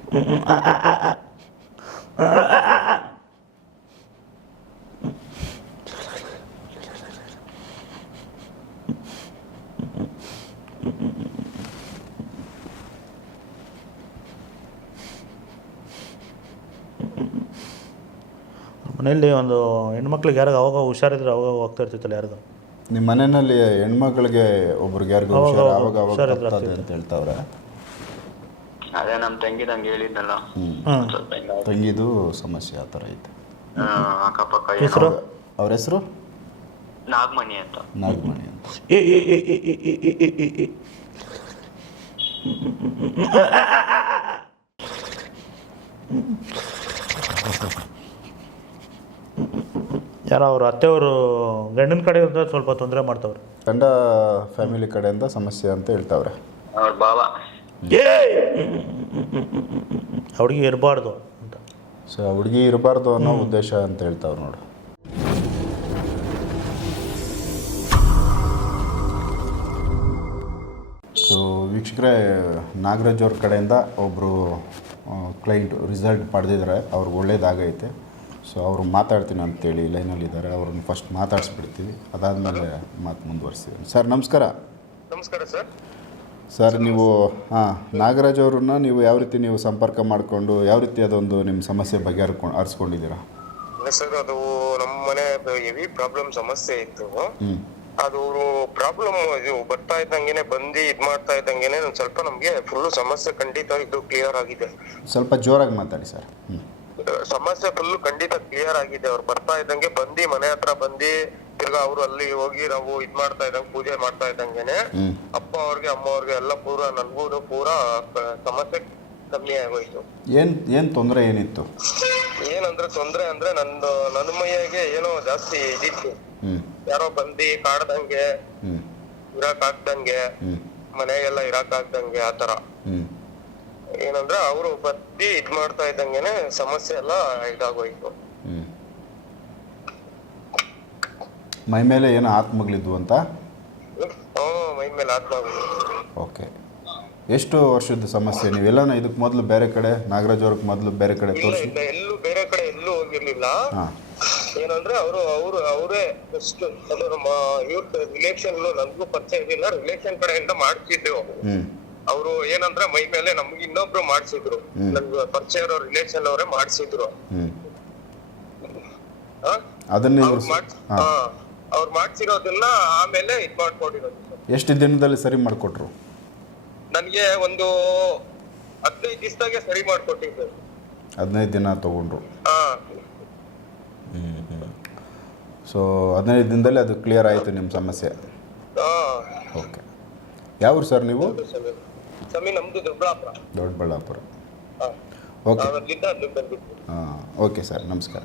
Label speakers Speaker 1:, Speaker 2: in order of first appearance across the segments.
Speaker 1: ಮನೆಯಲ್ಲಿ ಒಂದು ಹೆಣ್ಮಕ್ಳಿಗೆ ಯಾರಿಗ ಅವಾಗ ಹುಷಾರಿದ್ರೆ ಅವಾಗ ಹೋಗ್ತಾ ಇರ್ತಿತ್ತಲ್ಲ ಯಾರಿಗೂ.
Speaker 2: ನಿಮ್ಮ ಮನೆಯಲ್ಲಿ ಹೆಣ್ಮಕ್ಳಿಗೆ ಒಬ್ರಿಗೆ ಯಾರಿಗೂ ಅವಾಗ ತಪ್ತದೆ ಅಂತ ಹೇಳ್ತಾವ್ರೆ.
Speaker 3: ಅದೇ ನಮ್ಮ ತಂಗಿದಂಗೆ ಹೇಳಿದ್ನಲ್ಲ,
Speaker 2: ತಂಗಿದು ಸಮಸ್ಯೆ ಆ ಥರ ಐತೆ.
Speaker 3: ಅಕ್ಕಪಕ್ಕ
Speaker 1: ಹೆಸರು
Speaker 2: ಅವ್ರ ಹೆಸರು
Speaker 3: ನಾಗಮಣಿ ಅಂತ.
Speaker 2: ನಾಗಮಣಿ ಅಂತ.
Speaker 1: ಯಾರೋ ಅವ್ರ ಅತ್ತೆಯವರು ಗಂಡನ ಕಡೆಯಿಂದ ಸ್ವಲ್ಪ ತೊಂದರೆ ಮಾಡ್ತವ್ರೆ.
Speaker 2: ಗಂಡ ಫ್ಯಾಮಿಲಿ ಕಡೆಯಿಂದ ಸಮಸ್ಯೆ ಅಂತ ಹೇಳ್ತಾವ್ರೆ.
Speaker 3: ಅವ್ರ ಬಾವ
Speaker 1: ಹುಡುಗಿ ಇರಬಾರ್ದು ಅಂತ.
Speaker 2: ಸೊ ಹುಡುಗಿ ಇರಬಾರ್ದು ಅನ್ನೋ ಉದ್ದೇಶ ಅಂತ ಹೇಳ್ತಾವ್ರು ನೋಡು. ಸೊ ವೀಕ್ಷಕರೇ, ನಾಗರಾಜ್ ಅವ್ರ ಕಡೆಯಿಂದ ಒಬ್ಬರು ಕ್ಲೈಂಟ್ ರಿಸಲ್ಟ್ ಪಡೆದಿದ್ದಾರೆ, ಅವ್ರಿಗೆ ಒಳ್ಳೇದಾಗೈತೆ. ಸೊ ಅವರು ಮಾತಾಡ್ತೀನಿ ಅಂತೇಳಿ ಲೈನಲ್ಲಿದ್ದಾರೆ, ಅವ್ರನ್ನ ಫಸ್ಟ್ ಮಾತಾಡಿಸ್ಬಿಡ್ತೀವಿ, ಅದಾದಮೇಲೆ ಮಾತು ಮುಂದುವರಿಸ್ತೀವಿ. ಸರ್ ನಮಸ್ಕಾರ.
Speaker 4: ನಮಸ್ಕಾರ ಸರ್.
Speaker 2: ಸರ್ ನೀವು ನಾಗರಾಜ್ ಅವ್ರನ್ನ ನೀವು ಯಾವ ರೀತಿ ನೀವು ಸಂಪರ್ಕ ಮಾಡಿಕೊಂಡು ಯಾವ ರೀತಿ ಅದೊಂದು ನಿಮ್ಮ ಸಮಸ್ಯೆ ಆರಿಸ್ಕೊಂಡಿದ್ದೀರಾ?
Speaker 4: ಸರ್ ಅದು ನಮ್ಮ ಮನೆ ಹೆವಿ ಪ್ರಾಬ್ಲಮ್ ಸಮಸ್ಯೆ ಇತ್ತು. ಅದು ಪ್ರಾಬ್ಲಮ್ ಇದು ಬರ್ತಾ ಇದ್ದಂಗೆನೆ ಬಂದು ಇದ್ ಮಾಡ್ತಾ ಇದ್ದಂಗೆನೆ ಸ್ವಲ್ಪ ನಮ್ಗೆ ಫುಲ್ ಸಮಸ್ಯೆ ಖಂಡಿತ ಇದು ಕ್ಲಿಯರ್ ಆಗಿದೆ.
Speaker 2: ಸ್ವಲ್ಪ ಜೋರಾಗಿ ಮಾತಾಡಿ ಸರ್.
Speaker 4: ಸಮಸ್ಯೆ ಫುಲ್ ಖಂಡಿತ ಕ್ಲಿಯರ್ ಆಗಿದೆ. ಅವ್ರು ಬರ್ತಾ ಇದ್ದಂಗೆ ಬಂದು ಮನೆ ಹತ್ರ ಬಂದು ತಿರ್ಗಾ ಅವ್ರು ಅಲ್ಲಿ ಹೋಗಿ ನಾವು ಇದ್ ಮಾಡ್ತಾ ಇದ್ದಂಗೆ ಪೂಜೆ ಮಾಡ್ತಾ ಇದ್ದಂಗೆನೆ ಅಪ್ಪ ಅವ್ರಿಗೆ ಅಮ್ಮ ಅವ್ರಿಗೆ ಎಲ್ಲ ಪೂರಾ ನನ್ಗೂ ಪೂರಾ ಸಮಸ್ಯೆ ಕಮ್ಮಿ ಆಗೋಯ್ತು.
Speaker 2: ಏನ್ ತೊಂದರೆ ಏನಿತ್ತು?
Speaker 4: ಏನಂದ್ರೆ ತೊಂದ್ರೆ ಅಂದ್ರೆ ನನ್ನ ಮೈಯಾಗೆ ಏನೋ ಜಾಸ್ತಿ ಇದಿತ್ತು. ಯಾರೋ ಬಂದಿ ಕಾಡ್ದಂಗೆ, ಇರಾಕ್ ಆಗ್ದಂಗೆ, ಮನೆಗೆಲ್ಲ ಇರಾಕ್ ಆಗ್ದಂಗೆ ಆತರ. ಏನಂದ್ರೆ ಅವರು ಬದ್ದಿ ಇದ್ ಮಾಡ್ತಾ ಇದ್ದಂಗೆನೆ ಸಮಸ್ಯೆ ಎಲ್ಲ ಇದಾಗೋಯ್ತು.
Speaker 2: ಮೈ ಮೇಲೆ ಏನೋ ಆತ್ಮಗಳಿದ್ವು ಅಂತ?
Speaker 4: ಮೈ ಮೇಲೆ ಆತ್ಮಗಳು.
Speaker 2: ಓಕೆ. ಎಷ್ಟು ವರ್ಷದ ಸಮಸ್ಯೆ? ನೀವೆಲ್ಲ ಇದಕ್ಕೆ ಮೊದಲು ಬೇರೆ ಕಡೆ ನಾಗರಾಜ್ ಅವ್ರಿಗೆ ಮೊದಲು ಬೇರೆ ಕಡೆ ತೋರಿಸಿ?
Speaker 4: ಎಲ್ಲೂ ಬೇರೆ ಕಡೆ ಎಲ್ಲೂ ಹೋಗಿರ್ಲಿಲ್ಲ. ಏನಂದ್ರೆ ಅವರೇ ಫಸ್ಟ್ ನಮ್ಮ ಇವ್ರ ರಿಲೇಷನ್ ನನ್ಗೂ ಪರಿಚಯ ಇದಿಲ್ಲ, ರಿಲೇಷನ್ ಕಡೆಯಿಂದ ಮಾಡ್ಸಿದ್ರು. ಅವರು ಏನಂದ್ರೆ ಮೈ ಮೇಲೆ ನಮ್ಗೆ ಇನ್ನೊಬ್ರು ಮಾಡ್ಸಿದ್ರು, ನನ್ಗೆ ಪರಿಚಯ ಇರೋ ರಿಲೇಷನ್ ಅವರೇ ಮಾಡ್ಸಿದ್ರು. ಅವ್ರು ಮಾಡ್ಸಿರೋದನ್ನ ಆಮೇಲೆ ಇದ್ ಮಾಡ್ಕೊಂಡಿರೋದು.
Speaker 2: ಎಷ್ಟು ದಿನದಲ್ಲಿ ಸರಿ ಮಾಡ್ಕೊಟ್ರು?
Speaker 4: ನನ್ಗೆ ಒಂದು 15 ದಿವಸದಾಗೆ ಸರಿ ಮಾಡ್ಕೊಟ್ಟಿದ್ರು.
Speaker 2: 15 ದಿನ ತಗೊಂಡ್ರು. ಸೊ 15 ದಿನದಲ್ಲಿ ಅದು ಕ್ಲಿಯರ್ ಆಯಿತು ನಿಮ್ಮ ಸಮಸ್ಯೆ? ಓಕೆ. ಯಾವ ಸರ್ ನೀವು?
Speaker 4: ನಮ್ದು
Speaker 2: ದೊಡ್ಡಬಳ್ಳಾಪುರ. ಓಕೆ. ಓಕೆ ಸರ್, ನಮಸ್ಕಾರ.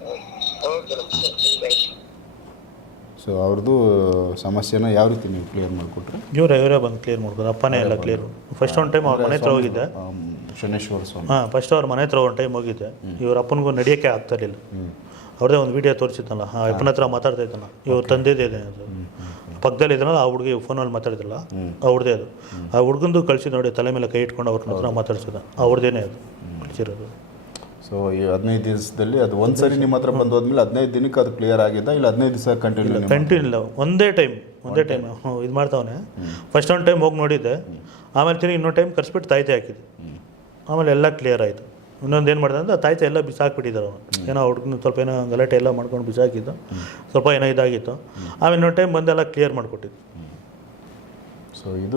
Speaker 2: ಸೊ ಅವ್ರದ್ದು ಸಮಸ್ಯೆನ ಯಾವ ರೀತಿ ನೀವು ಕ್ಲಿಯರ್ ಮಾಡಿಕೊಟ್ರಿ?
Speaker 1: ಇವರೇ ಬಂದು ಕ್ಲಿಯರ್ ಮಾಡ್ಬೋದು. ಅಪ್ಪನೇ ಎಲ್ಲ ಕ್ಲಿಯರ್. ಫಸ್ಟ್ ಒಂದು ಟೈಮ್ ಅವ್ರ ಮನೆ ಹತ್ರ ಹೋಗಿದ್ದೆ,
Speaker 2: ಶನೇಶ್ವರ ಸ್ವಾಮಿ.
Speaker 1: ಫಸ್ಟ್ ಅವ್ರ ಮನೆ ಹತ್ರ ಒಂದು ಟೈಮ್ ಹೋಗಿದ್ದೆ. ಇವ್ರ ಅಪ್ಪನಿಗೂ ನಡೆಯೋಕ್ಕೆ ಆಗ್ತಾ ಇರಲಿಲ್ಲ. ಅವ್ರದ್ದೇ ಒಂದು ವೀಡಿಯೋ ತೋರಿಸಿದ್ನಲ್ಲ, ಅಪ್ಪನ ಹತ್ರ ಮಾತಾಡ್ತಾ ಇದ್ದಲ್ಲ, ಇವ್ರು ತಂದಿದ್ದೆ ಅದು ಪಕ್ಕದಲ್ಲಿ ಇದ್ನಲ್ಲ, ಆ ಹುಡುಗಿ ಫೋನಲ್ಲಿ ಮಾತಾಡಿದ್ರಲ್ಲ, ಅವ್ರದ್ದೇ ಅದು. ಆ ಹುಡುಗಂದು ಕಳಿಸಿದ್ ನೋಡಿ, ತಲೆ ಮೇಲೆ ಕೈ ಇಟ್ಕೊಂಡು ಅವ್ರ ಹತ್ರ ಮಾತಾಡ್ಸಿದ, ಅವ್ರದ್ದೇನೆ ಅದು ಕಳಿಸಿರೋದು.
Speaker 2: ಸೊ ಈ 15 ದಿವಸದಲ್ಲಿ ಅದು ಒಂದು ಸರಿ ನಿಮ್ಮ ಹತ್ರ ಬಂದು ಹೋದ್ಮೇಲೆ 15 ದಿನಕ್ಕೆ ಅದು ಕ್ಲಿಯರ್ ಆಗಿದ್ದ, ಇಲ್ಲ 15 ದಿವಸ ಕಂಟಿನ್ಯೂ
Speaker 1: ಇಲ್ಲ, ಒಂದೇ ಟೈಮ್ ಇದು ಮಾಡ್ತಾವನೆ. ಫಸ್ಟ್ ಒಂದು ಟೈಮ್ ಹೋಗಿ ನೋಡಿದ್ದೆ, ಆಮೇಲೆ ತಿರುಗಿ ಇನ್ನೊಂದು ಟೈಮ್ ಕರ್ಸ್ಬಿಟ್ಟು ತಾಯ್ತೆ ಹಾಕಿದ್ದೆ, ಆಮೇಲೆ ಎಲ್ಲ ಕ್ಲಿಯರ್ ಆಯಿತು. ಇನ್ನೊಂದು ಏನು ಮಾಡಿದೆ ಅಂದರೆ ತಾಯ್ತೆ ಎಲ್ಲ ಬಿಸಾಕ್ಬಿಟ್ಟಿದ್ದಾರೆ ಅವನು. ಏನೋ ಹುಡುಗನ ಸ್ವಲ್ಪ ಏನೋ ಗಲಾಟೆ ಎಲ್ಲ ಮಾಡ್ಕೊಂಡು ಬಿಸಾಕಿದ್ದು, ಸ್ವಲ್ಪ ಏನೋ ಇದಾಗಿತ್ತು. ಆಮೇಲೆ ಇನ್ನೊಂದು ಟೈಮ್ ಬಂದೆಲ್ಲ ಕ್ಲಿಯರ್ ಮಾಡಿಕೊಟ್ಟಿದ್ದು.
Speaker 2: ಸೊ ಇದು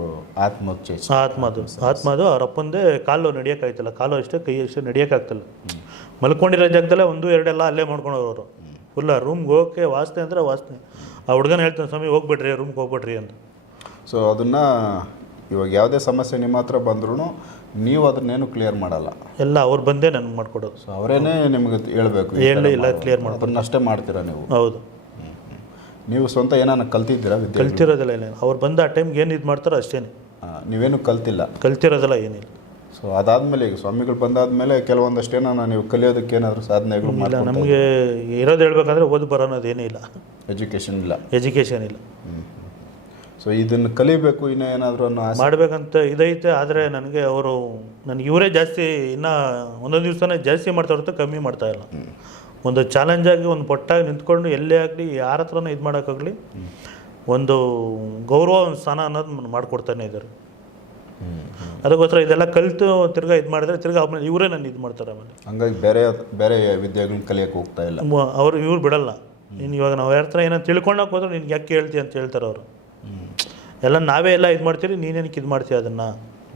Speaker 1: ಆತ್ಮದು ಅವ್ರ ಅಪ್ಪಂದೇ ಕಾಲು ನಡೆಯೋಕ್ಕಾಯ್ತಲ್ಲ, ಕಾಲು ಅಷ್ಟೇ ಕೈ ಅಷ್ಟೇ ನಡೆಯೋಕ್ಕಾಗ್ತಲ್ಲ. ಮಲ್ಕೊಂಡಿರೋ ಜಾಗದಲ್ಲೇ 1-2 ಎಲ್ಲ ಅಲ್ಲೇ ಮಾಡ್ಕೊಂಡವರು. ಫುಲ್ಲ ರೂಮ್ಗೆ ಹೋಗೋಕ್ಕೆ ವಾಸನೆ ಅಂದರೆ ವಾಸನೆ. ಆ ಹುಡುಗನ ಹೇಳ್ತಾನೆ, ಸ್ವಾಮಿ ಹೋಗ್ಬಿಡ್ರಿ, ರೂಮ್ಗೆ ಹೋಗ್ಬಿಡ್ರಿ ಅಂತ.
Speaker 2: ಸೊ ಅದನ್ನು ಇವಾಗ ಯಾವುದೇ ಸಮಸ್ಯೆ ನಿಮ್ಮ ಹತ್ರ ಬಂದ್ರೂ ನೀವು ಅದನ್ನೇನು ಕ್ಲಿಯರ್ ಮಾಡಲ್ಲ,
Speaker 1: ಎಲ್ಲ ಅವ್ರು ಬಂದೇ ನನಗೆ ಮಾಡಿಕೊಡೋದು.
Speaker 2: ಸೊ ಅವರೇನೇ ನಿಮಗೆ ಹೇಳ್ಬೇಕು,
Speaker 1: ಇಲ್ಲ ಕ್ಲಿಯರ್ ಮಾಡ್ತಾರೆ,
Speaker 2: ಅಷ್ಟೇ ಮಾಡ್ತೀರಾ ನೀವು?
Speaker 1: ಹೌದು.
Speaker 2: ನೀವು ಸ್ವಂತ ಏನಾನ ಕಲ್ತಿದ್ದೀರಾ?
Speaker 1: ಕಲ್ತಿರೋದಿಲ್ಲ, ಇಲ್ಲ. ಅವ್ರು ಬಂದು ಆ ಟೈಮ್ಗೆ ಏನು ಇದು ಮಾಡ್ತಾರೋ ಅಷ್ಟೇ.
Speaker 2: ನೀವೇನು
Speaker 1: ಕಲ್ತಿರೋದಿಲ್ಲ, ಏನಿಲ್ಲ.
Speaker 2: ಸೊ ಅದಾದಮೇಲೆ ಈಗ ಸ್ವಾಮಿಗಳು ಬಂದಾದಮೇಲೆ ಕೆಲವೊಂದಷ್ಟು ಏನಾನ ನೀವು ಕಲಿಯೋದಕ್ಕೆ ಏನಾದರೂ ಸಾಧನೆಗಳು
Speaker 1: ಇಲ್ಲ. ನಮಗೆ ಇರೋದು ಹೇಳ್ಬೇಕಂದ್ರೆ ಓದು ಬರೋದು ಏನೂ ಇಲ್ಲ,
Speaker 2: ಎಜುಕೇಷನ್ ಇಲ್ಲ.
Speaker 1: ಇಲ್ಲ.
Speaker 2: ಸೊ ಇದನ್ನು ಕಲಿಬೇಕು ಇನ್ನೂ ಏನಾದರೂ ಅನ್ನೋ ಆಸೆ
Speaker 1: ಮಾಡಬೇಕಂತ ಇದೈತೆ. ಆದರೆ ನನಗೆ ಅವರು ನನಗೆ ಇವರೇ ಜಾಸ್ತಿ ಇನ್ನೂ ಒಂದೊಂದು ದಿವಸನೇ ಜಾಸ್ತಿ ಮಾಡ್ತಾ ಹೊರತು ಕಮ್ಮಿ ಮಾಡ್ತಾ ಇಲ್ಲ. ಒಂದು ಚಾಲೆಂಜಾಗಿ ಒಂದು ಪೊಟ್ಟಾಗಿ ನಿಂತ್ಕೊಂಡು ಎಲ್ಲೇ ಆಗಲಿ ಯಾರ ಹತ್ರನೂ ಇದು ಮಾಡೋಕ್ಕಾಗಲಿ ಒಂದು ಗೌರವ ಒಂದು ಸ್ಥಾನ ಅನ್ನೋದು ಮಾಡಿಕೊಡ್ತಾನೆ ಇದ್ದಾರೆ. ಅದಕ್ಕೋಸ್ಕರ ಇದೆಲ್ಲ ಕಲಿತು ತಿರ್ಗಾ ಇದು ಮಾಡಿದ್ರೆ ತಿರ್ಗಾ ಆಮೇಲೆ ಇವರೇ ನಾನು ಇದು ಮಾಡ್ತಾರೆ. ಆಮೇಲೆ
Speaker 2: ಹಂಗಾಗಿ ಬೇರೆ ಬೇರೆ ವಿದ್ಯೆಗಳನ್ನ ಕಲಿಯೋಕ್ಕೆ ಹೋಗ್ತಾ ಇಲ್ಲ
Speaker 1: ಅವರು. ಇವ್ರು ಬಿಡಲ್ಲ. ನೀನು ಇವಾಗ ನಾವು ಯಾರ ಹತ್ರ ಏನೋ ತಿಳ್ಕೊಂಡೋಕೆ ಹೋದ್ರೆ ನಿನ್ಗೆ ಯಾಕೆ ಹೇಳ್ತೀಯ ಅಂತ ಹೇಳ್ತಾರೆ ಅವರು. ಎಲ್ಲ ನಾವೇ ಎಲ್ಲ ಇದು ಮಾಡ್ತೀರಿ, ನೀನೇನಕ್ಕೆ ಇದು ಮಾಡ್ತೀಯ ಅದನ್ನು.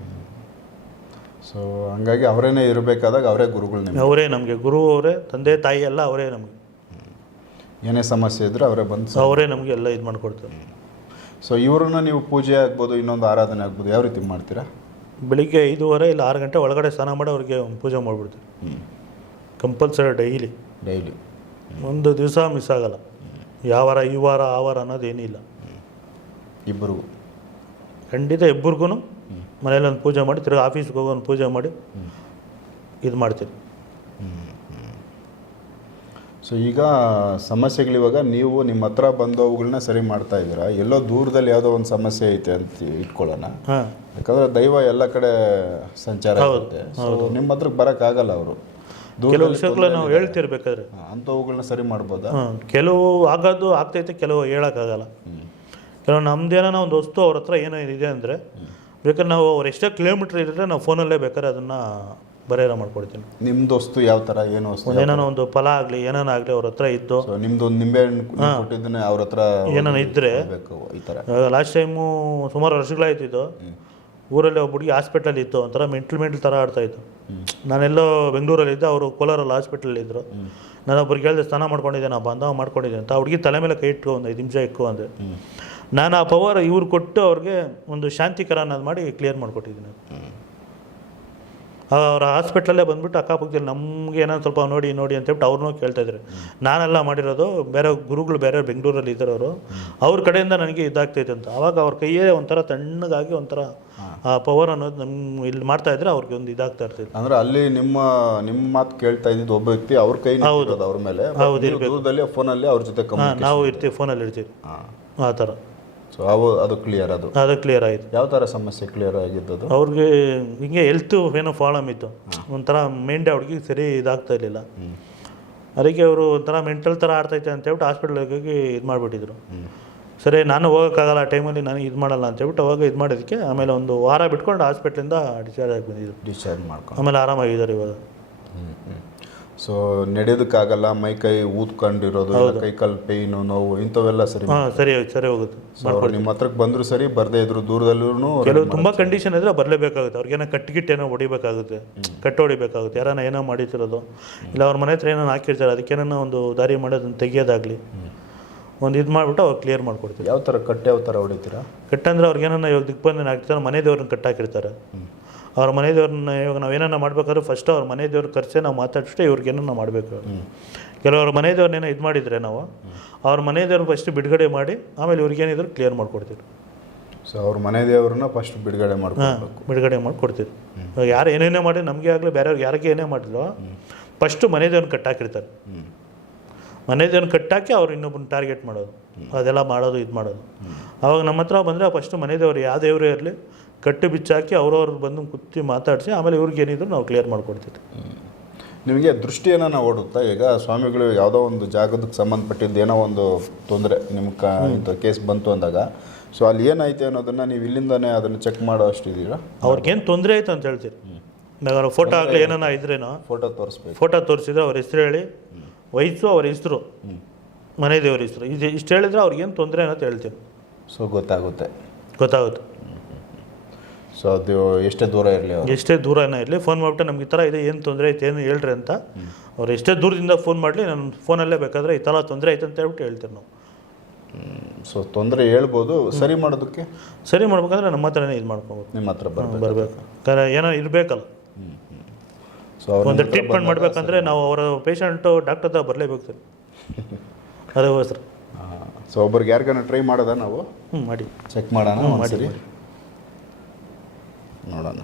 Speaker 2: ಸೊ ಹಂಗಾಗಿ ಅವರೇನೇ ಇರಬೇಕಾದಾಗ ಅವರೇ ಗುರುಗಳು ನಿಮಗೆ.
Speaker 1: ಅವರೇ ನಮಗೆ ಗುರು, ಅವರೇ ತಂದೆ ತಾಯಿ ಎಲ್ಲ ಅವರೇ ನಮಗೆ.
Speaker 2: ಏನೇ ಸಮಸ್ಯೆ ಇದ್ದರೂ ಅವರೇ ಬಂದು
Speaker 1: ಅವರೇ ನಮಗೆ ಎಲ್ಲ ಇದು ಮಾಡಿಕೊಡ್ತಾರೆ.
Speaker 2: ಸೊ ಇವ್ರನ್ನ ನೀವು ಪೂಜೆ ಆಗ್ಬೋದು, ಇನ್ನೊಂದು ಆರಾಧನೆ ಆಗ್ಬೋದು, ಯಾವ ರೀತಿ ಮಾಡ್ತೀರಾ?
Speaker 1: ಬೆಳಿಗ್ಗೆ 5:30 ಇಲ್ಲ 6 ಗಂಟೆ ಒಳಗಡೆ ಸ್ನಾನ ಮಾಡಿ ಅವ್ರಿಗೆ ಪೂಜೆ ಮಾಡಿಬಿಡ್ತೀವಿ. ಕಂಪಲ್ಸರಿ ಡೈಲಿ ಒಂದು ದಿವಸ ಮಿಸ್ ಆಗಲ್ಲ. ಯಾವ ವಾರ ಈ ವಾರ ಆ ವಾರ ಅನ್ನೋದೇನಿಲ್ಲ.
Speaker 2: ಇಬ್ಬರಿಗೂ
Speaker 1: ಖಂಡಿತ ಇಬ್ಬರಿಗೂ ಮನೇಲಿ ಒಂದು ಪೂಜೆ ಮಾಡಿ ತಿರ್ಗಿ ಆಫೀಸ್ಗೆ ಹೋಗಿ ಒಂದು ಪೂಜೆ ಮಾಡಿ ಇದು ಮಾಡ್ತೀವಿ.
Speaker 2: ಸೊ ಈಗ ಸಮಸ್ಯೆಗಳಿವಾಗ ನೀವು ನಿಮ್ಮ ಹತ್ರ ಬಂದವುಗಳನ್ನ ಸರಿ ಮಾಡ್ತಾ ಇದ್ದೀರಾ. ಎಲ್ಲೋ ದೂರದಲ್ಲಿ ಯಾವುದೋ ಒಂದು ಸಮಸ್ಯೆ ಐತೆ ಅಂತ ಇಟ್ಕೊಳ್ಳೋಣ. ಯಾಕಂದರೆ ದೈವ ಎಲ್ಲ ಕಡೆ ಸಂಚಾರ ಆಗುತ್ತೆ. ಸೊ ನಿಮ್ಮ ಹತ್ರಕ್ಕೆ ಬರೋಕ್ಕಾಗಲ್ಲ ಅವರು.
Speaker 1: ಕೆಲವು ವಿಷಯಗಳು ನಾವು ಹೇಳ್ತಿರ್ಬೇಕಾದ್ರೆ
Speaker 2: ಅಂಥವುಗಳನ್ನ ಸರಿ ಮಾಡ್ಬೋದಾ?
Speaker 1: ಕೆಲವು ಆಗೋದು ಆಗ್ತೈತೆ, ಕೆಲವು ಹೇಳೋಕ್ಕಾಗಲ್ಲ. ಕೆಲವು ನಮ್ದೇನೋ ಒಂದು ವಸ್ತು ಅವ್ರ ಹತ್ರ ಏನೋ ಇದೆ ಅಂದರೆ ಬೇಕಾದ್ರೆ ನಾವು ಅವ್ರು ಎಷ್ಟೇ ಕಿಲೋಮೀಟ್ರ್ ಇದ್ದರೆ ನಾವು ಫೋನಲ್ಲೇ ಬೇಕಾದ್ರೆ ಅದನ್ನು ಬರೆಯಲ್ಲ ಮಾಡ್ಕೊಡ್ತೀನಿ.
Speaker 2: ನಿಮ್ಮದು ವಸ್ತು ಯಾವ ಥರ, ಏನು ವಸ್ತು,
Speaker 1: ಏನೋ ಒಂದು ಫಲ ಆಗಲಿ ಏನಾನ ಆಗಲಿ ಅವ್ರ ಹತ್ರ ಇದ್ದು,
Speaker 2: ನಿಮ್ಮದು ಒಂದು ನಿಂಬೆಹಣ್ಣು ಕೊಟ್ಟಿದ್ದನ್ನೇ ಅವ್ರ ಹತ್ರ
Speaker 1: ಏನಾನ ಇದ್ದರೆ
Speaker 2: ಈ ಥರ.
Speaker 1: ಲಾಸ್ಟ್ ಟೈಮು ಸುಮಾರು ವರ್ಷಗಳಾಯ್ತಿದ್ದು, ಊರಲ್ಲಿ ಒಬ್ಬ ಹುಡುಗಿ ಹಾಸ್ಪಿಟ್ಲಲ್ಲಿ ಇತ್ತು, ಒಂಥರ ಮೆಂಟ್ಲ್ ಥರ ಆಡ್ತಾಯಿತ್ತು. ನಾನೆಲ್ಲೋ ಬೆಂಗಳೂರಲ್ಲಿದ್ದೆ, ಅವರು ಕೋಲಾರಲ್ಲಿ ಹಾಸ್ಪಿಟ್ಲಲ್ಲಿ ಇದ್ದರು. ನಾನು ಒಬ್ರಿಗೆ ಹೇಳಿದೆ ಸ್ನಾನ ಮಾಡ್ಕೊಂಡಿದ್ದೆ, ನಾ ಬಂದವ ಮಾಡ್ಕೊಂಡಿದ್ದೆ ಅಂತ. ಆ ಹುಡುಗಿ ತಲೆ ಮೇಲೆ ಕೈ ಇಟ್ಕೊ ಒಂದು 5 ನಿಮಿಷ ಇಕ್ಕು ಅಂದೆ. ನಾನು ಆ ಪವರ್ ಇವ್ರು ಕೊಟ್ಟು ಅವ್ರಿಗೆ ಒಂದು ಶಾಂತಿಕರ ಅನ್ನೋದು ಮಾಡಿ ಕ್ಲಿಯರ್ ಮಾಡಿಕೊಟ್ಟಿದ್ದೀನಿ. ಅವ್ರ ಹಾಸ್ಪಿಟ್ಲಲ್ಲೇ ಬಂದುಬಿಟ್ಟು ಅಕ್ಕಪಕ್ಕದಲ್ಲಿ ನಮಗೆ ಏನೋ ಸ್ವಲ್ಪ ನೋಡಿ ಅಂತೇಳ್ಬಿಟ್ಟು ಅವ್ರನ್ನೂ ಕೇಳ್ತಾಯಿದ್ರು. ನಾನೆಲ್ಲ ಮಾಡಿರೋದು ಬೇರೆ ಗುರುಗಳು ಬೇರೆ ಬೆಂಗಳೂರಲ್ಲಿ ಇದ್ದಾರೆ, ಅವ್ರ ಕಡೆಯಿಂದ ನನಗೆ ಇದಾಗ್ತೈತೆ ಅಂತ. ಆವಾಗ ಅವ್ರ ಕೈಯೇ ಒಂಥರ ತಣ್ಣಗಾಗಿ ಒಂಥರ ಆ ಪವರ್ ಅನ್ನೋದು ನಮ್ಮ ಇಲ್ಲಿ ಮಾಡ್ತಾ ಇದ್ರೆ ಅವ್ರಿಗೆ ಒಂದು ಇದಾಗ್ತಾ ಇರ್ತೈತೆ.
Speaker 2: ಅಂದರೆ ಅಲ್ಲಿ ನಿಮ್ಮ ಮಾತು ಕೇಳ್ತಾ ಇದ್ದಿದ್ದು ಒಬ್ಬ ವ್ಯಕ್ತಿ ಅವ್ರ ಕೈ ಹೌದು ಅವ್ರ ಮೇಲೆ. ಹೌದು, ಇರಬೇಕು. ಫೋನಲ್ಲಿ ಅವ್ರ ಜೊತೆ
Speaker 1: ನಾವು ಇರ್ತೀವಿ, ಫೋನಲ್ಲಿ ಇರ್ತೀವಿ ಆ ಥರ.
Speaker 2: ಸೊ ಅದು ಕ್ಲಿಯರ್ ಅದು
Speaker 1: ಕ್ಲಿಯರ್ ಆಯಿತು.
Speaker 2: ಯಾವ ಥರ ಸಮಸ್ಯೆ ಕ್ಲಿಯರ್ ಆಗಿದ್ದದು?
Speaker 1: ಅವ್ರಿಗೆ ಹಿಂಗೆ ಹೆಲ್ತು ಏನೋ ಪ್ರಾಬ್ಲಮ್ ಇತ್ತು. ಒಂಥರ ಮೈಂಡ್ ಅವ್ರಿಗೆ ಸರಿ ಇದಾಗ್ತಾ ಇರಲಿಲ್ಲ. ಅದಕ್ಕೆ ಅವರು ಒಂಥರ ಮೆಂಟಲ್ ಥರ ಆಡ್ತೈತೆ ಅಂತೇಳ್ಬಿಟ್ಟು ಹಾಸ್ಪಿಟ್ಲಿಗೆ ಹೋಗಿ ಇದು ಮಾಡಿಬಿಟ್ಟಿದ್ರು. ಸರಿ, ನಾನು ಹೋಗೋಕ್ಕಾಗಲ್ಲ ಆ ಟೈಮಲ್ಲಿ, ನಾನು ಇದು ಮಾಡಲ್ಲ ಅಂತೇಳ್ಬಿಟ್ಟು ಅವಾಗ ಇದು ಮಾಡೋದಕ್ಕೆ ಆಮೇಲೆ ಒಂದು ವಾರ ಬಿಟ್ಕೊಂಡು ಹಾಸ್ಪಿಟ್ಲಿಂದ ಡಿಸ್ಚಾರ್ಜ್ ಆಗಿ ಬಂದಿದ್ರು.
Speaker 2: ಡಿಸ್ಚಾರ್ಜ್ ಮಾಡ್ಕೊಂಡು
Speaker 1: ಆಮೇಲೆ ಆರಾಮಾಗಿದ್ದಾರೆ ಇವಾಗ.
Speaker 2: ಸೊ ನಡೆಯೋದಕ್ಕಾಗಲ್ಲ, ಮೈ ಕೈ ಊದ್ಕೊಂಡಿರೋದು, ಕೈ ಕಾಲು ಪೇಯ್ನು, ನೋವು, ಇಂಥವೆಲ್ಲ ಸರಿ
Speaker 1: ಸರಿ ಹೋಗುತ್ತೆ.
Speaker 2: ನಿಮ್ಮ ಹತ್ರಕ್ಕೆ ಬಂದರೂ ಸರಿ, ಬರದೇ ಇದ್ರು ದೂರದಲ್ಲೂ
Speaker 1: ಕೆಲವು ತುಂಬ ಕಂಡೀಷನ್ ಇದ್ರೆ ಬರಲೇಬೇಕಾಗುತ್ತೆ. ಅವ್ರಿಗೇನೋ ಕಟ್ಟಿಗಿಟ್ಟೇನೋ ಹೊಡಿಬೇಕಾಗುತ್ತೆ, ಹೊಡಿಬೇಕಾಗುತ್ತೆ. ಯಾರನ್ನ ಏನೋ ಮಾಡಿತಿರೋದು ಇಲ್ಲ ಅವ್ರ ಮನೆ ಹತ್ರ ಏನೋ ಹಾಕಿರ್ತಾರೆ, ಅದಕ್ಕೇನೋ ಒಂದು ದಾರಿ ಮಾಡಿ ಅದನ್ನು ತೆಗಿಯೋದಾಗಲಿ ಒಂದು ಇದು ಮಾಡಿಬಿಟ್ಟು ಅವ್ರು ಕ್ಲಿಯರ್ ಮಾಡ್ಕೊಡ್ತೀವಿ.
Speaker 2: ಯಾವ ಥರ ಯಾವ ಥರ ಹೊಡಿತೀರಾ?
Speaker 1: ಕಟ್ಟಂದ್ರೆ ಅವ್ರಿಗೇನೋ ಇವಾಗ ದಿಗ್ಬಂಧನ ಹಾಕ್ತಾರೆ, ಮನೆ ದೇವ್ರನ್ನ ಕಟ್ಟಾಕಿರ್ತಾರೆ. ಅವ್ರ ಮನೆ ದೇವ್ರನ್ನ ಇವಾಗ ನಾವು ಏನಾರ ಮಾಡ್ಬೇಕಾದ್ರೆ ಫಸ್ಟ್ ಅವ್ರ ಮನೆ ದೇವ್ರ ಕರೆಸೇ ನಾವು ಮಾತಾಡಿಸ್ಬಿಟ್ಟು ಇವ್ರಿಗೇನೋ ಮಾಡಬೇಕು. ಕೆಲವ್ರ ಮನೆ ದೇವ್ರನ್ನೇನೋ ಇದು ಮಾಡಿದರೆ ನಾವು ಅವ್ರ ಮನೆ ದೇವ್ರನ್ನ ಫಸ್ಟ್ ಬಿಡುಗಡೆ ಮಾಡಿ ಆಮೇಲೆ ಇವ್ರಿಗೇನಿದ್ರು ಕ್ಲಿಯರ್ ಮಾಡಿಕೊಡ್ತೀವಿ.
Speaker 2: ಸೊ ಅವ್ರ ಮನೆ ದೇವ್ರನ್ನ ಫಸ್ಟ್ ಬಿಡುಗಡೆ
Speaker 1: ಮಾಡಿಕೊಡ್ತೀವಿ. ಇವಾಗ ಯಾರು ಏನೇನೇ ಮಾಡಿ ನಮಗೆ ಆಗಲಿ ಬೇರೆಯವ್ರಿಗೆ ಯಾರಿಗೆ ಏನೇ ಮಾಡಿದ್ರು ಫಸ್ಟು ಮನೆ ದೇವ್ರನ್ನ ಕಟ್ಟಾಕಿರ್ತಾರೆ. ಮನೆ ದೇವ್ರನ್ನ ಕಟ್ಟಾಕಿ ಅವ್ರು ಇನ್ನೊಬ್ಬನ ಟಾರ್ಗೆಟ್ ಮಾಡೋದು, ಅದೆಲ್ಲ ಮಾಡೋದು, ಇದು ಮಾಡೋದು. ಅವಾಗ ನಮ್ಮ ಹತ್ರ ಬಂದರೆ ಫಸ್ಟು ಮನೆ ದೇವ್ರು ಯಾವ ದೇವರೇ ಇರಲಿ ಕಟ್ಟು ಬಿಚ್ಚಾಕಿ ಅವ್ರವ್ರು ಬಂದು ಕುತ್ತಿ ಮಾತಾಡಿಸಿ ಆಮೇಲೆ ಇವ್ರಿಗೆ ಏನಿದ್ರು ನಾವು ಕ್ಲಿಯರ್ ಮಾಡ್ಕೊಡ್ತೀವಿ.
Speaker 2: ನಿಮಗೆ ದೃಷ್ಟಿ ಏನೋ ಓಡುತ್ತಾ? ಈಗ ಸ್ವಾಮಿಗಳು ಯಾವುದೋ ಒಂದು ಜಾಗದಕ್ಕೆ ಸಂಬಂಧಪಟ್ಟಿದ್ದು ಏನೋ ಒಂದು ತೊಂದರೆ ನಿಮ್ಗೆ ಇಂಥ ಕೇಸ್ ಬಂತು ಅಂದಾಗ ಸೊ ಅಲ್ಲಿ ಏನಾಯ್ತು ಅನ್ನೋದನ್ನು ನೀವು ಇಲ್ಲಿಂದನೇ ಅದನ್ನು ಚೆಕ್ ಮಾಡೋ ಅಷ್ಟಿದ್ದೀರಾ?
Speaker 1: ಅವ್ರಿಗೇನು ತೊಂದರೆ ಆಯಿತು ಅಂತ ಹೇಳ್ತೀರಿ. ಅವ್ರ ಫೋಟೋ ಆಗಲಿ ಏನಾನ ಇದ್ರೇನೋ
Speaker 2: ಫೋಟೋ ತೋರಿಸ್ಬೇಕು.
Speaker 1: ಫೋಟೋ ತೋರಿಸಿದ್ರೆ ಅವ್ರ ಹೆಸರು ಹೇಳಿ, ವಯಸ್ಸು, ಅವ್ರ ಹೆಸರು, ಮನೆ ದೇವ್ರ ಹೆಸರು, ಇಷ್ಟು ಹೇಳಿದ್ರೆ ಅವ್ರಿಗೇನು ತೊಂದರೆ ಅನ್ನೋದು ಹೇಳ್ತೀನಿ.
Speaker 2: ಸೊ ಗೊತ್ತಾಗುತ್ತೆ. ಸೊ ಅದು ಎಷ್ಟೇ
Speaker 1: ದೂರನೇ ಇರಲಿ ಫೋನ್ ಮಾಡಿಬಿಟ್ಟು ನಮ್ಗೆ ಈ ಥರ ಇದೆ, ಏನು ತೊಂದರೆ ಐತೆ, ಏನು ಹೇಳ್ರಿ ಅಂತ. ಅವ್ರು ಎಷ್ಟೇ ದೂರದಿಂದ ಫೋನ್ ಮಾಡಲಿ, ನನ್ನ ಫೋನಲ್ಲೇ ಬೇಕಾದರೆ ಈ ಥರ ತೊಂದರೆ ಐತೆ ಅಂತ ಹೇಳ್ಬಿಟ್ಟು ಹೇಳ್ತೀವಿ ನಾವು.
Speaker 2: ಸೊ ತೊಂದರೆ ಹೇಳ್ಬೋದು. ಸರಿ
Speaker 1: ಮಾಡ್ಬೇಕಂದ್ರೆ ನಮ್ಮ ಹತ್ರನೇ ಇದು ಮಾಡ್ಕೊಬೇಕು,
Speaker 2: ನಿಮ್ಮ ಹತ್ರ
Speaker 1: ಬರಬೇಕು. ಯಾಕಂದರೆ ಏನೋ ಇರಬೇಕಲ್ಲ.
Speaker 2: ಸೊ
Speaker 1: ಒಂದು ಟ್ರೀಟ್ಮೆಂಟ್ ಮಾಡಬೇಕಂದ್ರೆ ನಾವು ಅವರ ಪೇಷಂಟು ಡಾಕ್ಟರ್ ಹತ್ರ ಬರಲೇಬೇಕು ಸರ್. ಅದಕ್ಕೋಸ್ಕರ
Speaker 2: ಸೊ ಒಬ್ಬರಿಗೆ ಯಾರಿಗಾನ ಟ್ರೈ ಮಾಡೋದಾ ನಾವು?
Speaker 1: ಮಾಡಿ
Speaker 2: ಚೆಕ್ ಮಾಡೋಣ ಒಂದ್ಸರಿ, ನೋಡೋಣ.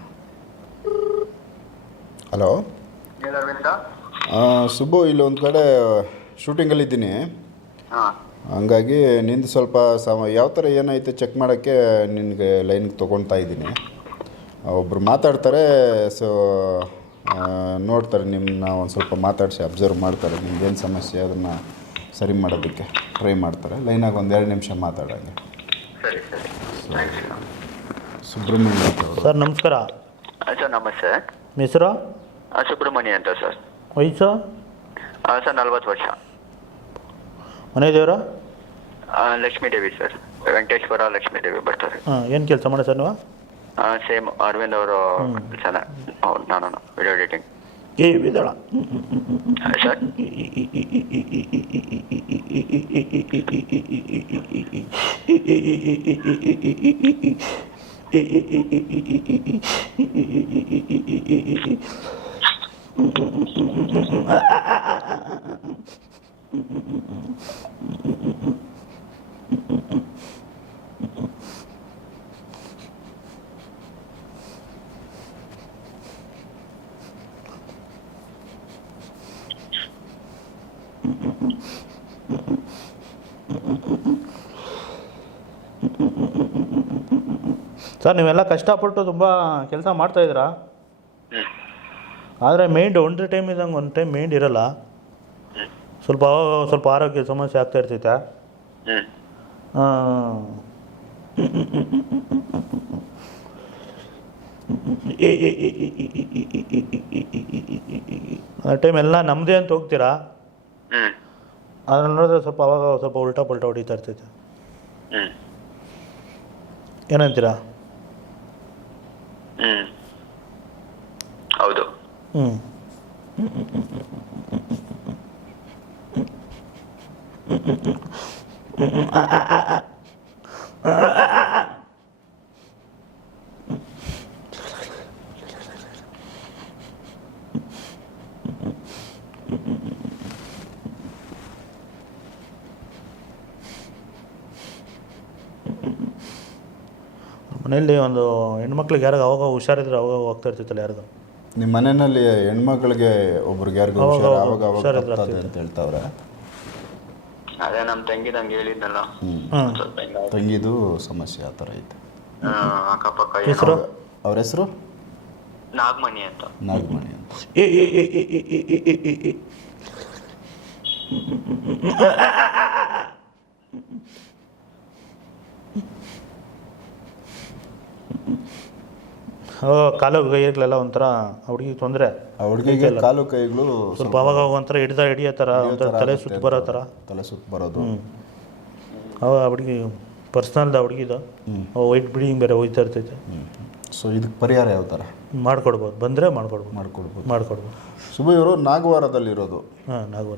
Speaker 2: ಹಲೋ ಸುಬ್ಬು, ಇಲ್ಲಿ ಒಂದು ಕಡೆ ಶೂಟಿಂಗಲ್ಲಿದ್ದೀನಿ. ಹಂಗಾಗಿ ನಿಂದು ಸ್ವಲ್ಪ ಯಾವ ಥರ ಏನೈತೆ ಚೆಕ್ ಮಾಡೋಕ್ಕೆ ನಿನಗೆ ಲೈನ್ಗೆ ತೊಗೊಳ್ತಾ ಇದ್ದೀನಿ. ಒಬ್ಬರು ಮಾತಾಡ್ತಾರೆ, ಸೊ ನೋಡ್ತಾರೆ ನಿಮ್ಮನ್ನ ಒಂದು ಸ್ವಲ್ಪ ಮಾತಾಡಿಸಿ ಅಬ್ಸರ್ವ್ ಮಾಡ್ತಾರೆ, ನಿಮ್ಗೇನು ಸಮಸ್ಯೆ ಅದನ್ನು ಸರಿ ಮಾಡೋದಕ್ಕೆ ಟ್ರೈ ಮಾಡ್ತಾರೆ. ಲೈನಾಗಿ ಒಂದು 2 ನಿಮಿಷ ಮಾತಾಡೋಂಗೆ.
Speaker 3: ಸರಿ ಸರಿ ಥ್ಯಾಂಕ್ಸ್ ಸರ್.
Speaker 2: ಸುಬ್ರಹ್ಮಣ್ಯ ಅವರು.
Speaker 1: ಸರ್ ನಮಸ್ಕಾರ.
Speaker 3: ಸರ್ ನಮಸ್ತೆ.
Speaker 1: ನಿಮ್ಮ ಹೆಸರು?
Speaker 3: ಸುಬ್ರಹ್ಮಣ್ಯ ಅಂತ ಸರ್.
Speaker 1: ವಯಸ್ಸು?
Speaker 3: ಸರ್ 40 ವರ್ಷ.
Speaker 1: ಮನೆ ದೇವರ?
Speaker 3: ಲಕ್ಷ್ಮೀ ದೇವಿ ಸರ್, ವೆಂಕಟೇಶ್ವರ ಲಕ್ಷ್ಮೀ ದೇವಿ ಬರ್ತಾರೆ.
Speaker 1: ಹಾಂ, ಏನು ಕೆಲಸ ಮಾಡಿ ಸರ್ ನೀವು?
Speaker 3: ಸೇಮ್ ಅರವಿಂದ್ ಅವರು ಕೆಲಸನ. ನಾನು ವಿಡಿಯೋ ಎಡಿಟಿಂಗ್.
Speaker 1: ಏ ವಿದಳ
Speaker 3: ಸರ್.
Speaker 1: ಸರ್ ನೀವೆಲ್ಲ ಕಷ್ಟಪಟ್ಟು ತುಂಬ ಕೆಲಸ ಮಾಡ್ತಾಯಿದ್ದೀರಾ, ಆದರೆ ಮೈಂಡ್ ಒಂದು ಟೈಮ್ ಇದ್ದಂಗೆ ಒಂದು ಟೈಮ್ ಮೈಂಡ್ ಇರಲ್ಲ. ಸ್ವಲ್ಪ ಅವಾಗ ಸ್ವಲ್ಪ ಆರೋಗ್ಯ ಸಮಸ್ಯೆ ಆಗ್ತಾ ಇರ್ತೈತೆ. ಆ ಟೈಮ್ ಎಲ್ಲ ನಮ್ಮದೇ ಅಂತ ಹೋಗ್ತೀರಾ, ಅದ್ರಲ್ಲಿ ನೋಡಿದ್ರೆ ಸ್ವಲ್ಪ ಅವಾಗ ಸ್ವಲ್ಪ ಉಲ್ಟಾ ಪಲ್ಟಾ ಹೊಡಿತಾ ಇರ್ತೈತೆ. ಏನಂತೀರಾ?
Speaker 3: ಹೌದು.
Speaker 1: ಮನೆಯಲ್ಲಿ ಒಂದು ಹೆಣ್ಮಕ್ಳಿಗೆ ಯಾರಿಗ ಅವಾಗ ಹುಷಾರಿದ್ರೆ ಅವಾಗ ಹೋಗ್ತಾ ಇರ್ತೈತಲ್ಲ ಯಾರಿಗೂ?
Speaker 2: ನಿಮ್ಮ ಮನೆಯಲ್ಲಿ ಹೆಣ್ಮಕ್ಳಿಗೆ ಒಬ್ರಿಗೆ ಯಾರಿಗೂ ಅವಾಗ ತಪ್ತದೆ ಅಂತ ಹೇಳ್ತಾವ್ರೆ.
Speaker 3: ಅದೇ ನಮ್ಮ ತಂಗಿದಂಗೆ ಹೇಳಿದ್ನಲ್ಲ,
Speaker 2: ತಂಗಿದು ಸಮಸ್ಯೆ ಆ ಥರ ಐತೆ.
Speaker 3: ಅಕ್ಕಪಕ್ಕ
Speaker 1: ಹೆಸರು?
Speaker 2: ಅವ್ರ ಹೆಸರು
Speaker 3: ನಾಗಮಣಿ ಅಂತ.
Speaker 2: ನಾಗಮಣಿ ಅಂತ.
Speaker 1: ಕಾಲು ಕೈಗಳೆಲ್ಲ ಒಂಥರ ಹುಡುಗಿಗೆ ತೊಂದರೆ.
Speaker 2: ಹುಡುಗಿಗೆ ಕಾಲು ಕೈಗಳು
Speaker 1: ಸ್ವಲ್ಪ ಅವಾಗ ಒಂಥರ ಹಿಡಿಯೋ ಥರ, ಒಂಥರ ತಲೆ ಸುತ್ತ ಬರೋ ಥರ.
Speaker 2: ತಲೆ ಸುತ್ತ ಬರೋದು.
Speaker 1: ಅವಾಗ ಹುಡುಗಿ ಪರ್ಸ್ನಲ್ದ ಹುಡುಗಿದು ವೈಟ್ ಬ್ಲೀಡಿಂಗ್ ಬೇರೆ ಹೋಯ್ತಾ ಇರ್ತೈತೆ.
Speaker 2: ಸೊ ಇದಕ್ಕೆ ಪರಿಹಾರ ಯಾವ ಥರ
Speaker 1: ಮಾಡ್ಕೊಡ್ಬೋದು? ಬಂದರೆ ಮಾಡ್ಕೊಡ್ಬೋದು.
Speaker 2: ಶುಭ ಇವರು ನಾಗವಾರದಲ್ಲಿರೋದು.
Speaker 1: ಹಾಂ, ನಾಗವಾರ.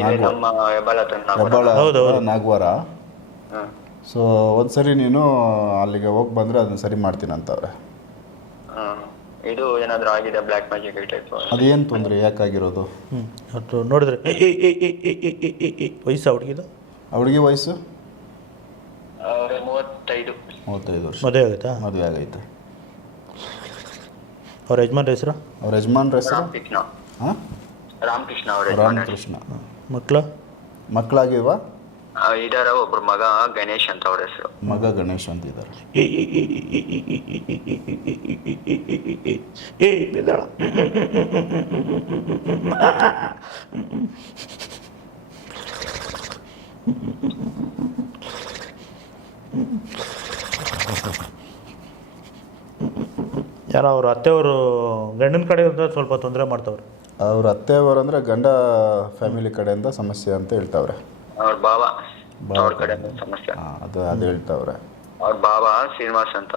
Speaker 2: ನಾಗವಾರ. ಸೊ ಒಂದ್ಸರಿ ನೀನು ಅಲ್ಲಿಗೆ ಹೋಗಿ ಬಂದರೆ ಅದನ್ನ ಸರಿ ಮಾಡ್ತೀನಿ ಅಂತವ್ರೆ.
Speaker 3: ಇದು ಏನಾದರೂ ಆಗಿದೆ ಬ್ಲ್ಯಾಕ್ ಮ್ಯಾಜಿಕ್ ಟೈಪ್?
Speaker 2: ಅದೇನು ತೊಂದರೆ ಯಾಕಾಗಿರೋದು?
Speaker 1: ಅದು ನೋಡಿದ್ರೆ ವಯಸ್ಸು ಹುಡುಗಿದು?
Speaker 2: ಹುಡುಗಿ ವಯಸ್ಸು
Speaker 3: 35
Speaker 2: ವರ್ಷ.
Speaker 1: ಮದುವೆ ಆಗುತ್ತಾ?
Speaker 2: ಮದುವೆ ಆಗೈತೆ.
Speaker 1: ಅವ್ರ ಯಜಮಾನ್ರ ಹೆಸರು?
Speaker 2: ಅವ್ರ ಯಜಮಾನ್ರ ಹೆಸರು ಹಾಂ
Speaker 3: ರಾಮಕೃಷ್ಣ.
Speaker 2: ರಾಮಕೃಷ್ಣ. ಮಕ್ಕಳಾಗಿವ?
Speaker 3: ಇದಾರ. ಒಬ್ರು ಮಗ ಗಣೇಶ್ ಅಂತ ಅವ್ರ ಹೆಸರು.
Speaker 2: ಮಗ ಗಣೇಶ್ ಅಂತ ಇದ್ದಾರೆ.
Speaker 1: ಯಾರೋ ಅವ್ರ ಅತ್ತೆಯವರು ಗಂಡನ ಕಡೆಯಿಂದ ಸ್ವಲ್ಪ ತೊಂದರೆ ಮಾಡ್ತಾವ್ರೆ.
Speaker 2: ಅವ್ರ ಅತ್ತೆಯವರು ಅಂದರೆ ಗಂಡ ಫ್ಯಾಮಿಲಿ ಕಡೆಯಿಂದ ಸಮಸ್ಯೆ ಅಂತ ಹೇಳ್ತಾವ್ರೆ.
Speaker 3: ಅವ್ರ ಬಾವ ಅವ್ರ ಕಡೆ ಸಮಸ್ಯೆ.
Speaker 2: ಅದು ಹೇಳ್ತಾವ್ರೆ.
Speaker 3: ಅವ್ರ ಬಾವ ಶ್ರೀನಿವಾಸ್ ಅಂತ.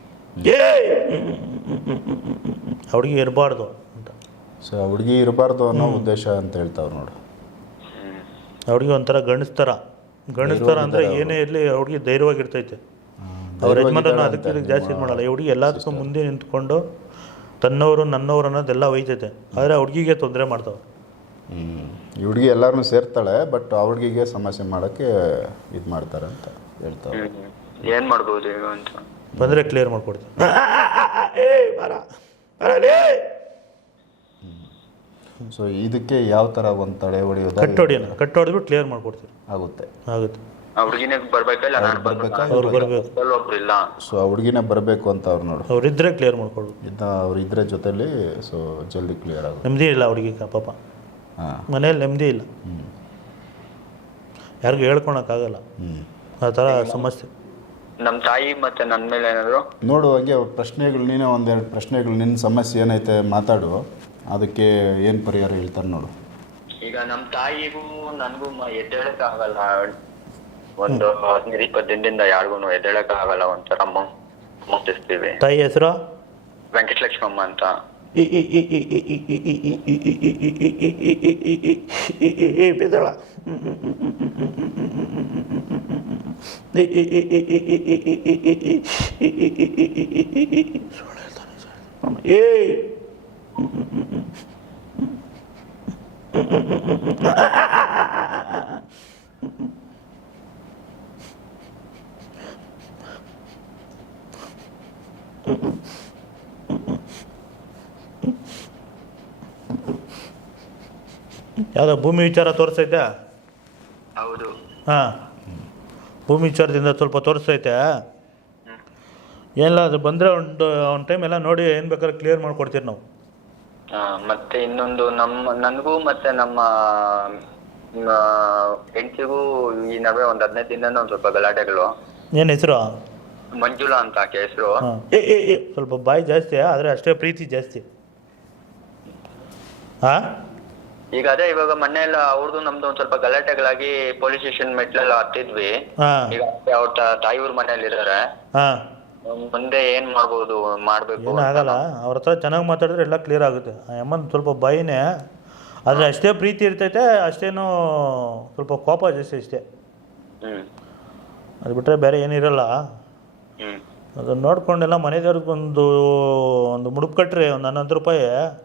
Speaker 1: ಹುಡುಗಿ ಇರಬಾರ್ದು ಅಂತ.
Speaker 2: ಸೊ ಹುಡುಗಿ ಇರಬಾರ್ದು ಅನ್ನೋ ಉದ್ದೇಶ ಅಂತ ಹೇಳ್ತಾವ್ರು ನೋಡು.
Speaker 1: ಹುಡುಗಿ ಒಂಥರ ಗಣಿಸ್ತಾರ ಅಂದರೆ ಏನೇ ಇರಲಿ ಹುಡುಗಿ ಧೈರ್ಯವಾಗಿರ್ತೈತೆ. ಅವ್ರ ಯಜಮಾನರನ್ನ ಅದಕ್ಕೆ ಜಾಸ್ತಿ ಇದು ಮಾಡಲ್ಲ. ಈ ಹುಡುಗಿ ಎಲ್ಲದಕ್ಕೂ ಮುಂದೆ ನಿಂತ್ಕೊಂಡು ತನ್ನವರು ನನ್ನವರು ಅನ್ನೋದೆಲ್ಲ ಒಯ್ತೈತೆ, ಆದರೆ ಆ ಹುಡುಗಿಗೆ ತೊಂದರೆ ಮಾಡ್ತಾವೆ.
Speaker 2: ಈ ಹುಡುಗಿ ಎಲ್ಲರನ್ನೂ ಸೇರ್ತಾಳೆ, ಬಟ್ ಆ ಹುಡುಗಿಗೆ ಸಮಸ್ಯೆ ಮಾಡೋಕ್ಕೆ ಇದು ಮಾಡ್ತಾರೆ ಅಂತ ಹೇಳ್ತಾರೆ.
Speaker 3: ಏನು ಮಾಡ್ಬೋದು ಈಗ ಅಂತ
Speaker 1: ಬಂದರೆ ಕ್ಲಿಯರ್ ಮಾಡ್ಕೊಡ್ತೀನಿ.
Speaker 2: ಸೊ ಇದಕ್ಕೆ ಯಾವ ಥರ ಒಂದು ತಡೆ ಹೊಡೆಯೋದು
Speaker 1: ಕಟ್ ಹೊಡೆದ್ಬಿಟ್ಟು ಕ್ಲಿಯರ್ ಮಾಡಿಕೊಡ್ತೀವಿ.
Speaker 2: ಆಗುತ್ತೆ.
Speaker 3: ಆ ಹುಡುಗಿನೇ ಬರ್ಬೇಕಾ ಇಲ್ಲ ನಾನು
Speaker 2: ಬರ್ಬೇಕಾ?
Speaker 1: ಅವ್ರು ಬರಬೇಕು.
Speaker 3: ಒಬ್ರು ಇಲ್ಲ.
Speaker 2: ಸೊ ಆ ಹುಡುಗಿನೇ ಬರಬೇಕು ಅಂತ ಅವ್ರು ನೋಡು.
Speaker 1: ಅವರಿದ್ದರೆ ಕ್ಲಿಯರ್ ಮಾಡ್ಕೊಡ್ಬೇಕು.
Speaker 2: ಅವ್ರು ಇದ್ರೆ ಜೊತೆಲಿ ಸೊ ಜಲ್ದಿ ಕ್ಲಿಯರ್ ಆಗುತ್ತೆ.
Speaker 1: ನೆಮ್ಮದಿ ಇಲ್ಲ ಹುಡುಗಿಗೆ ಪಾಪ.
Speaker 2: ಹಾಂ.
Speaker 1: ಮನೇಲಿ ನೆಮ್ಮದಿ ಇಲ್ಲ, ಯಾರಿಗೂ ಹೇಳ್ಕೊಳಕ್ಕಾಗಲ್ಲ. ಆ ಥರ ಸಮಸ್ಯೆ.
Speaker 3: ನಮ್ಮ ತಾಯಿ ಮತ್ತೆ ನನ್ನ ಮೇಲೆ ಏನಾದ್ರು
Speaker 2: ನೋಡು, ಹಂಗೆ ಪ್ರಶ್ನೆಗಳು ನೀನೇ ಒಂದೆರಡು ಪ್ರಶ್ನೆಗಳು ನಿನ್ನ ಸಮಸ್ಯೆ ಏನೈತೆ ಮಾತಾಡು, ಅದಕ್ಕೆ ಏನು ಪರಿಹಾರ ಹೇಳ್ತಾರೆ ನೋಡು.
Speaker 3: ಈಗ ನಮ್ಮ ತಾಯಿಗೂ ನನಗೂ ಎದ್ದೇಳಕ್ಕಾಗಲ್ಲ. ಒಂದು 15-20 ದಿನದಿಂದ ಯಾರಿಗೂ ಎದ್ದೇಳಕ್ಕಾಗಲ್ಲ. ಒಂಥರ ಮುಟ್ಟಿಸ್ತೀವಿ.
Speaker 1: ತಾಯಿ ಹೆಸರು
Speaker 3: ವೆಂಕಟಲಕ್ಷ್ಮಮ್ಮ ಅಂತ.
Speaker 1: ಬಿದ್ದಳ. ಯಾವುದೋ ಭೂಮಿ ವಿಚಾರ ತೋರಿಸ್ತೈತೆ.
Speaker 3: ಹೌದು.
Speaker 1: ಹಾಂ, ಭೂಮಿ ವಿಚಾರದಿಂದ ಸ್ವಲ್ಪ ತೋರಿಸ್ತೈತೆ. ಏನಿಲ್ಲ, ಅದು ಬಂದರೆ ಒಂದು ಟೈಮ್ ಎಲ್ಲ ನೋಡಿ ಏನು ಬೇಕಾದ್ರೆ ಕ್ಲಿಯರ್ ಮಾಡ್ಕೊಡ್ತೀವಿ ನಾವು.
Speaker 3: ಮತ್ತೆ ಇನ್ನೊಂದು ನನಗೂ ಮತ್ತೆ ನಮ್ಮ ಹೆಂಡತಿಗೂ ಈ ನಡುವೆ ಒಂದು 15 ದಿನದಿಂದ ಒಂದು ಸ್ವಲ್ಪ ಗಲಾಟೆಗಳು.
Speaker 1: ಏನು ಹೆಸರು?
Speaker 3: ಮಂಜುಳಾ ಅಂತ ಆಕೆ ಹೆಸರು.
Speaker 1: ಸ್ವಲ್ಪ ಬಾಯಿ ಜಾಸ್ತಿ, ಆದರೆ ಅಷ್ಟೇ ಪ್ರೀತಿ ಜಾಸ್ತಿ. ಹಾಂ,
Speaker 3: ಈಗ ಅದೇ ಇವಾಗ ಮೊನ್ನೆ ಎಲ್ಲ ಅವ್ರದ್ದು ನಮ್ದು ಒಂದ್ ಸ್ವಲ್ಪ ಗಲಾಟೆಗಳಾಗಿ ಪೊಲೀಸ್ ಸ್ಟೇಷನ್ ಮೆಟ್ಲೆಲ್ಲ ಹತ್ತಿದ್ವಿ. ಈಗ ಅವ್ರ ತಾಯಿಯವ್ರ ಮನೇಲಿ ಇದಾರೆ. ಮುಂದೆ ಏನ್ ಮಾಡ್ಬೇಕು
Speaker 1: ಏನಾಗಲ್ಲ, ಅವ್ರ ಹತ್ರ ಚೆನ್ನಾಗಿ ಮಾತಾಡಿದ್ರೆ ಎಲ್ಲ ಕ್ಲಿಯರ್ ಆಗುತ್ತೆ. ಆ ಅಮ್ಮನ ಸ್ವಲ್ಪ ಬಾಯಿನೇ, ಆದರೆ ಅಷ್ಟೇ ಪ್ರೀತಿ ಇರ್ತೈತೆ, ಅಷ್ಟೇನು ಸ್ವಲ್ಪ ಕೋಪ ಜಾಸ್ತಿ ಅಷ್ಟೇ. ಅದು ಬಿಟ್ಟರೆ ಬೇರೆ ಏನಿರಲ್ಲ. ಅದನ್ನು ನೋಡ್ಕೊಂಡೆಲ್ಲ ಮನೆ ದೇವ್ರಿಗೆ ಒಂದು ಮುಡುಪು ಕಟ್ರಿ, ಒಂದು 11 ರೂಪಾಯಿ.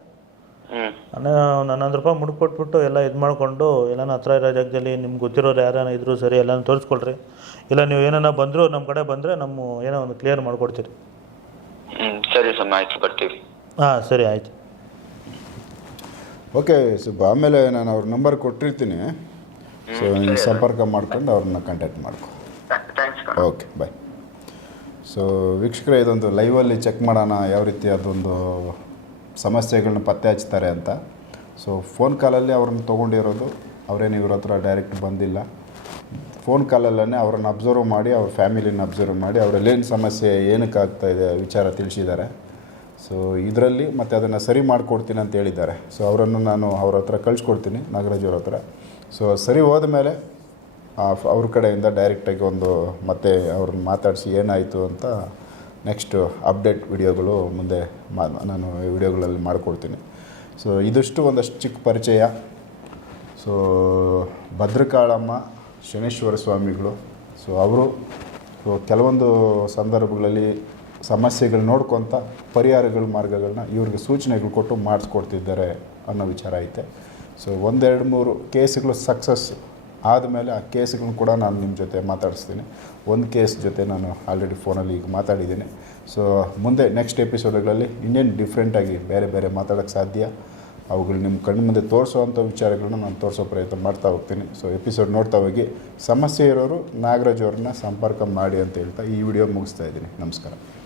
Speaker 1: 11 ರೂಪಾಯಿ ಮುಡುಪು ಕೊಟ್ಬಿಟ್ಟು ಎಲ್ಲ ಇದು ಮಾಡಿಕೊಂಡು, ಎಲ್ಲನ ಹತ್ರ ಇರೋ ಜಾಗದಲ್ಲಿ ನಿಮ್ಗೆ ಗೊತ್ತಿರೋರು ಯಾರನ್ನ ಇದ್ರು ಸರಿ ಎಲ್ಲನೂ ತೋರಿಸ್ಕೊಳ್ರಿ. ಇಲ್ಲ ನೀವು ಏನನ್ನ ಬಂದರೂ ನಮ್ಮ ಕಡೆ ಬಂದರೆ ನಮ್ಮ ಏನೋ ಒಂದು ಕ್ಲಿಯರ್ ಮಾಡಿಕೊಡ್ತೀರಿ.
Speaker 3: ಸರಿ ಸ್ವಾಮಿ, ಆಯ್ತು, ಬರ್ತೀವಿ.
Speaker 1: ಹಾಂ, ಸರಿ, ಆಯಿತು.
Speaker 2: ಓಕೆ ಸುಬ್ಬ, ಆಮೇಲೆ ನಾನು ಅವ್ರ ನಂಬರ್ ಕೊಟ್ಟಿರ್ತೀನಿ. ಸೊ ನೀನು ಸಂಪರ್ಕ ಮಾಡ್ಕೊಂಡು ಅವ್ರನ್ನ ಕಾಂಟ್ಯಾಕ್ಟ್ ಮಾಡ್ಕೊ. ಓಕೆ, ಬಾಯ್. ಸೊ ವೀಕ್ಷಕರೇ, ಇದೊಂದು ಲೈವಲ್ಲಿ ಚೆಕ್ ಮಾಡೋಣ ಯಾವ ರೀತಿ ಅದೊಂದು ಸಮಸ್ಯೆಗಳನ್ನ ಪತ್ತೆ ಹಚ್ತಾರೆ ಅಂತ. ಸೊ ಫೋನ್ ಕಾಲಲ್ಲಿ ಅವ್ರನ್ನ ತೊಗೊಂಡಿರೋದು, ಅವರೇನು ಇವ್ರ ಹತ್ರ ಡೈರೆಕ್ಟ್ ಬಂದಿಲ್ಲ. ಫೋನ್ ಕಾಲಲ್ಲೇ ಅವ್ರನ್ನ ಅಬ್ಸರ್ವ್ ಮಾಡಿ, ಅವ್ರ ಫ್ಯಾಮಿಲಿನ ಅಬ್ಸರ್ವ್ ಮಾಡಿ, ಅವರಲ್ಲೇನು ಸಮಸ್ಯೆ ಏನಕ್ಕೆ ಆಗ್ತಾಯಿದೆ ವಿಚಾರ ತಿಳಿಸಿದ್ದಾರೆ. ಸೊ ಇದರಲ್ಲಿ ಮತ್ತು ಅದನ್ನು ಸರಿ ಮಾಡಿಕೊಡ್ತೀನಿ ಅಂತ ಹೇಳಿದ್ದಾರೆ. ಸೊ ಅವರನ್ನು ನಾನು ಅವ್ರ ಹತ್ರ ಕಳಿಸ್ಕೊಡ್ತೀನಿ, ನಾಗರಾಜ್ ಅವ್ರ ಹತ್ರ. ಸೊ ಸರಿ ಹೋದ ಮೇಲೆ ಅವ್ರ ಕಡೆಯಿಂದ ಡೈರೆಕ್ಟಾಗಿ ಮತ್ತೆ ಅವ್ರನ್ನ ಮಾತಾಡಿಸಿ ಏನಾಯಿತು ಅಂತ ನೆಕ್ಸ್ಟು ಅಪ್ಡೇಟ್ ವಿಡಿಯೋಗಳು ಮುಂದೆ ನಾನು ವಿಡಿಯೋಗಳಲ್ಲಿ ಮಾಡಿಕೊಡ್ತೀನಿ. ಸೊ ಇದಿಷ್ಟು ಒಂದಷ್ಟು ಚಿಕ್ಕ ಪರಿಚಯ. ಸೊ ಭದ್ರಕಾಳಮ್ಮ ಶನೇಶ್ವರ ಸ್ವಾಮಿಗಳು, ಸೊ ಅವರು ಕೆಲವೊಂದು ಸಂದರ್ಭಗಳಲ್ಲಿ ಸಮಸ್ಯೆಗಳು ನೋಡ್ಕೊತ ಪರಿಹಾರಗಳ ಮಾರ್ಗಗಳನ್ನ ಇವ್ರಿಗೆ ಸೂಚನೆಗಳು ಕೊಟ್ಟು ಮಾಡಿಸ್ಕೊಡ್ತಿದ್ದಾರೆ ಅನ್ನೋ ವಿಚಾರ ಐತೆ. ಸೊ 1-2-3 ಕೇಸ್ಗಳು ಸಕ್ಸಸ್ ಆದಮೇಲೆ ಆ ಕೇಸ್ಗಳನ್ನ ಕೂಡ ನಾನು ನಿಮ್ಮ ಜೊತೆ ಮಾತಾಡಿಸ್ತೀನಿ. ಒಂದು ಕೇಸ್ ಜೊತೆ ನಾನು ಆಲ್ರೆಡಿ ಫೋನಲ್ಲಿ ಈಗ ಮಾತಾಡಿದ್ದೀನಿ. ಸೊ ಮುಂದೆ ನೆಕ್ಸ್ಟ್ ಎಪಿಸೋಡ್ಗಳಲ್ಲಿ ಇನ್ನೇನು ಡಿಫ್ರೆಂಟಾಗಿ ಬೇರೆ ಬೇರೆ ಮಾತಾಡೋಕ್ಕೆ ಸಾಧ್ಯ, ಅವುಗಳು ನಿಮ್ಮ ಕಣ್ಣು ಮುಂದೆ ತೋರಿಸೋವಂಥ ವಿಚಾರಗಳನ್ನ ನಾನು ತೋರಿಸೋ ಪ್ರಯತ್ನ ಮಾಡ್ತಾ ಹೋಗ್ತೀನಿ. ಸೊ ಎಪಿಸೋಡ್ ನೋಡ್ತಾ ಹೋಗಿ. ಸಮಸ್ಯೆ ಇರೋರು ನಾಗರಾಜ್ ಅವ್ರನ್ನ ಸಂಪರ್ಕ ಮಾಡಿ ಅಂತ ಹೇಳ್ತಾ ಈ ವಿಡಿಯೋ ಮುಗಿಸ್ತಾ ಇದ್ದೀನಿ. ನಮಸ್ಕಾರ.